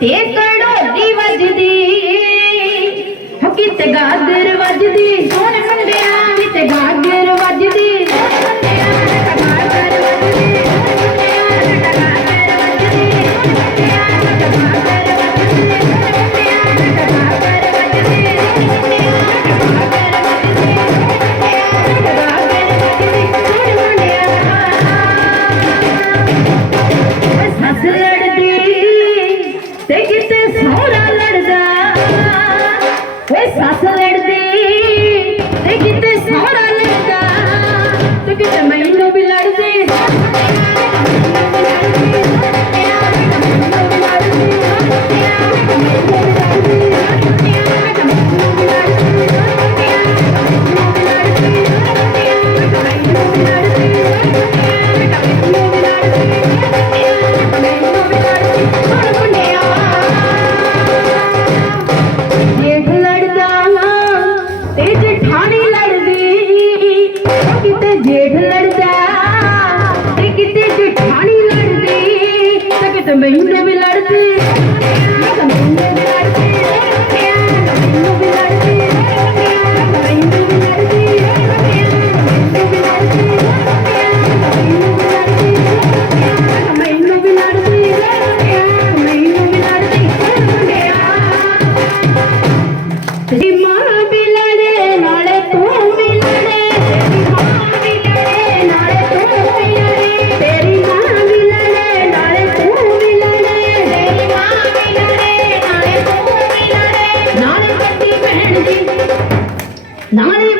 ਤੇ ਕੜੋਲੀ ਵੱਜਦੀ। ਹੋ ਕਿਤ ਗਾਦਰ தம்பி இந்த வீட்டில் 流れ